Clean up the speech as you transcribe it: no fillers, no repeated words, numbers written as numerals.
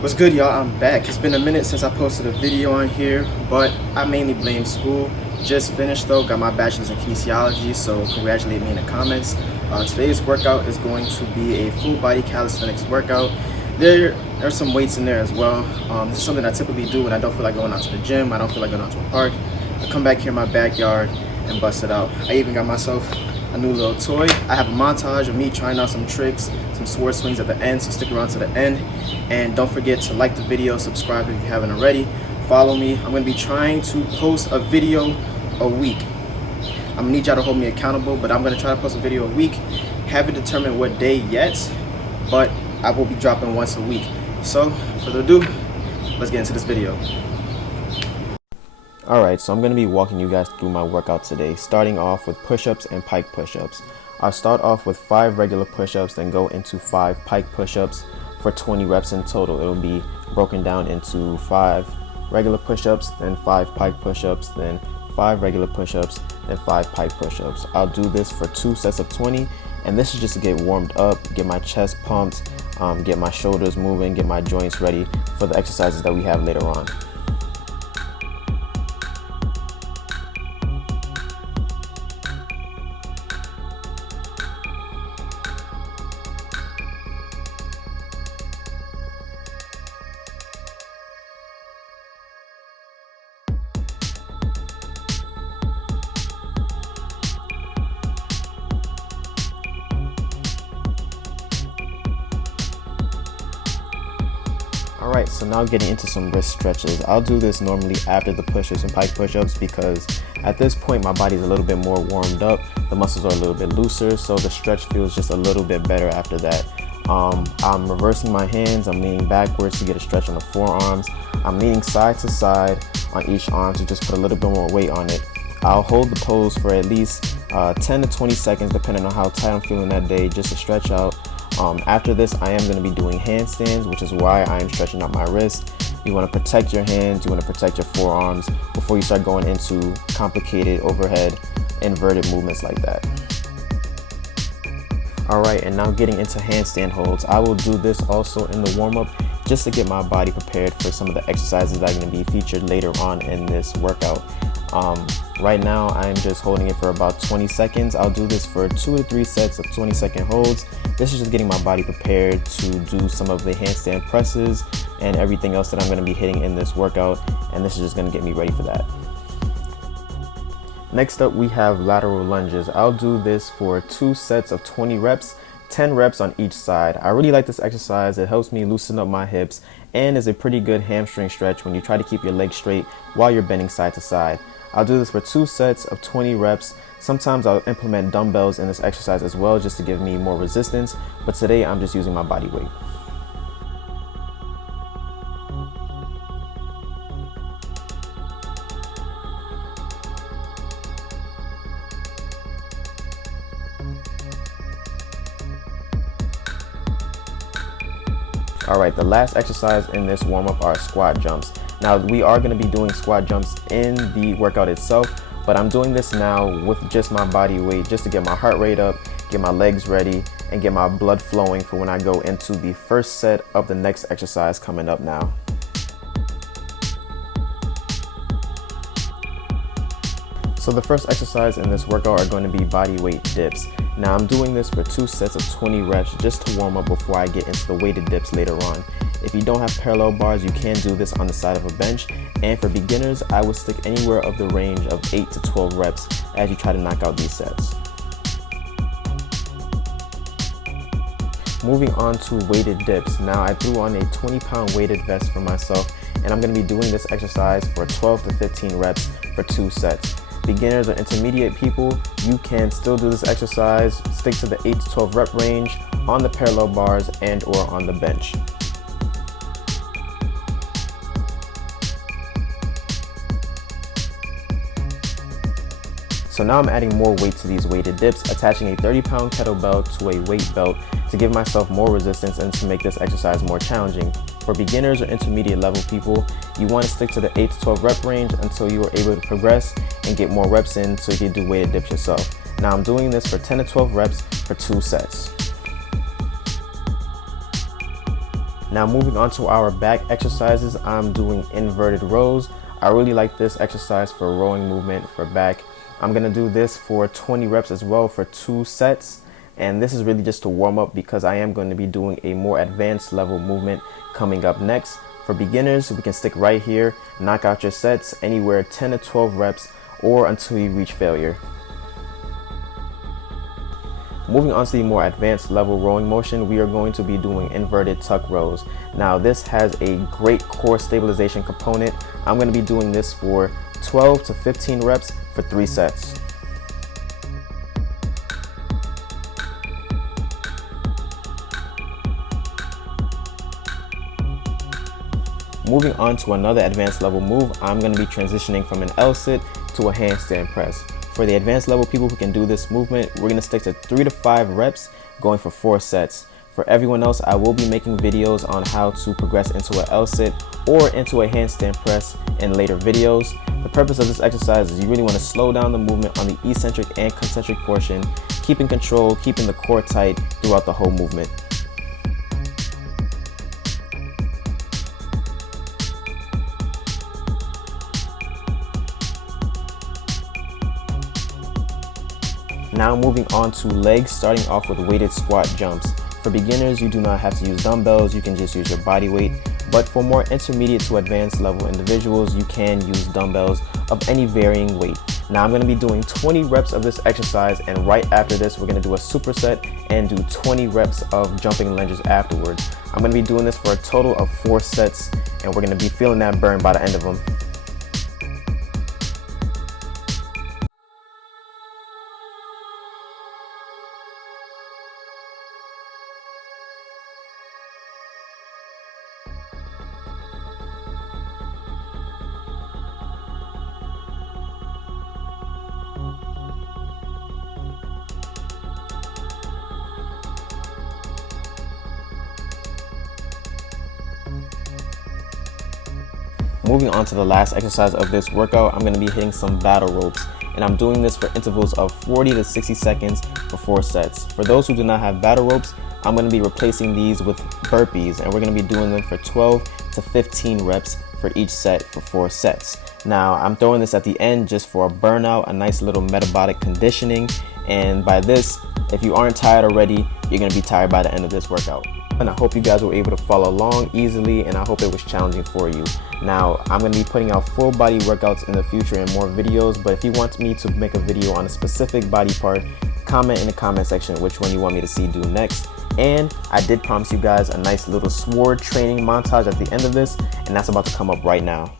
What's good, y'all? I'm back. It's been a minute since I posted a video on here, but I mainly blame school. Just finished though, got my bachelor's in kinesiology, so congratulate me in the comments. Today's workout is going to be a full body calisthenics workout. There are some weights in there as well. This is something I typically do when I don't feel like going out to the gym, I don't feel like going out to a park. I come back here in my backyard and bust it out. I even got myself a new little toy. I have a montage of me trying out some tricks, some sword swings at the end, so stick around to the end. And don't forget to like the video, subscribe if you haven't already, follow me. I'm going to be trying to post a video a week. I'm going to need y'all to hold me accountable, but I'm going to try to post a video a week. Haven't determined what day yet, but I will be dropping once a week. So, without further ado, let's get into this video. Alright, so I'm going to be walking you guys through my workout today, starting off with push-ups and pike push-ups. I'll start off with 5 regular push-ups, then go into 5 pike push-ups for 20 reps in total. It'll be broken down into 5 regular push-ups, then 5 pike push-ups, then 5 regular push-ups, then 5 pike push-ups. I'll do this for 2 sets of 20, and this is just to get warmed up, get my chest pumped, get my shoulders moving, get my joints ready for the exercises that we have later on. Alright, so now getting into some wrist stretches. I'll do this normally after the push-ups and pike push-ups because at this point my body's a little bit more warmed up, the muscles are a little bit looser, so the stretch feels just a little bit better after that. I'm reversing my hands, I'm leaning backwards to get a stretch on the forearms. I'm leaning side to side on each arm to just put a little bit more weight on it. I'll hold the pose for at least 10 to 20 seconds depending on how tight I'm feeling that day, just to stretch out. After this, I am going to be doing handstands, which is why I am stretching out my wrist. You want to protect your hands, you want to protect your forearms before you start going into complicated overhead inverted movements like that. Alright, and now getting into handstand holds. I will do this also in the warm-up just to get my body prepared for some of the exercises that are going to be featured later on in this workout. Right now I'm just holding it for about 20 seconds. I'll do this for 2 to 3 sets of 20-second holds. This is just getting my body prepared to do some of the handstand presses and everything else that I'm going to be hitting in this workout, and this is just going to get me ready for that. Next up we have lateral lunges. I'll do this for 2 sets of 20 reps, 10 reps on each side. I really like this exercise. It helps me loosen up my hips and is a pretty good hamstring stretch when you try to keep your legs straight while you're bending side to side. I'll do this for 2 sets of 20 reps. Sometimes I'll implement dumbbells in this exercise as well just to give me more resistance, but today I'm just using my body weight. Alright, the last exercise in this warm-up are squat jumps. Now we are going to be doing squat jumps in the workout itself, but I'm doing this now with just my body weight just to get my heart rate up, get my legs ready, and get my blood flowing for when I go into the first set of the next exercise coming up now. So the first exercise in this workout are going to be body weight dips. Now I'm doing this for 2 sets of 20 reps just to warm up before I get into the weighted dips later on. If you don't have parallel bars, you can do this on the side of a bench, and for beginners I would stick anywhere of the range of 8 to 12 reps as you try to knock out these sets. Moving on to weighted dips. Now I threw on a 20-pound weighted vest for myself, and I'm going to be doing this exercise for 12 to 15 reps for 2 sets. Beginners or intermediate people, you can still do this exercise, stick to the 8 to 12 rep range on the parallel bars and or on the bench. So now I'm adding more weight to these weighted dips, attaching a 30-pound kettlebell to a weight belt to give myself more resistance and to make this exercise more challenging. For beginners or intermediate level people, you want to stick to the 8 to 12 rep range until you are able to progress and get more reps in so you can do weighted dips yourself. Now I'm doing this for 10 to 12 reps for 2 sets. Now moving on to our back exercises, I'm doing inverted rows. I really like this exercise for rowing movement for back. I'm gonna do this for 20 reps as well for 2 sets. And this is really just to warm up because I am going to be doing a more advanced level movement coming up next. For beginners, we can stick right here, knock out your sets anywhere 10 to 12 reps or until you reach failure. Moving on to the more advanced level rowing motion, we are going to be doing inverted tuck rows. Now this has a great core stabilization component. I'm going to be doing this for 12 to 15 reps for 3 sets. Moving on to another advanced level move, I'm going to be transitioning from an L-sit to a handstand press. For the advanced level people who can do this movement, we're going to stick to 3 to 5 reps going for 4 sets. For everyone else, I will be making videos on how to progress into an L-sit or into a handstand press in later videos. The purpose of this exercise is you really want to slow down the movement on the eccentric and concentric portion, keeping control, keeping the core tight throughout the whole movement. Now moving on to legs, starting off with weighted squat jumps. For beginners, you do not have to use dumbbells, you can just use your body weight. But for more intermediate to advanced level individuals, you can use dumbbells of any varying weight. Now I'm going to be doing 20 reps of this exercise, and right after this we're going to do a superset and do 20 reps of jumping lunges afterwards. I'm going to be doing this for a total of 4 sets, and we're going to be feeling that burn by the end of them. Moving on to the last exercise of this workout, I'm going to be hitting some battle ropes, and I'm doing this for intervals of 40 to 60 seconds for 4 sets. For those who do not have battle ropes, I'm going to be replacing these with burpees, and we're going to be doing them for 12 to 15 reps for each set for 4 sets. Now I'm throwing this at the end just for a burnout, a nice little metabolic conditioning, and by this, if you aren't tired already, you're going to be tired by the end of this workout. And I hope you guys were able to follow along easily, and I hope it was challenging for you. Now, I'm going to be putting out full body workouts in the future in more videos, but if you want me to make a video on a specific body part, comment in the comment section which one you want me to see do next. And I did promise you guys a nice little sword training montage at the end of this, and that's about to come up right now.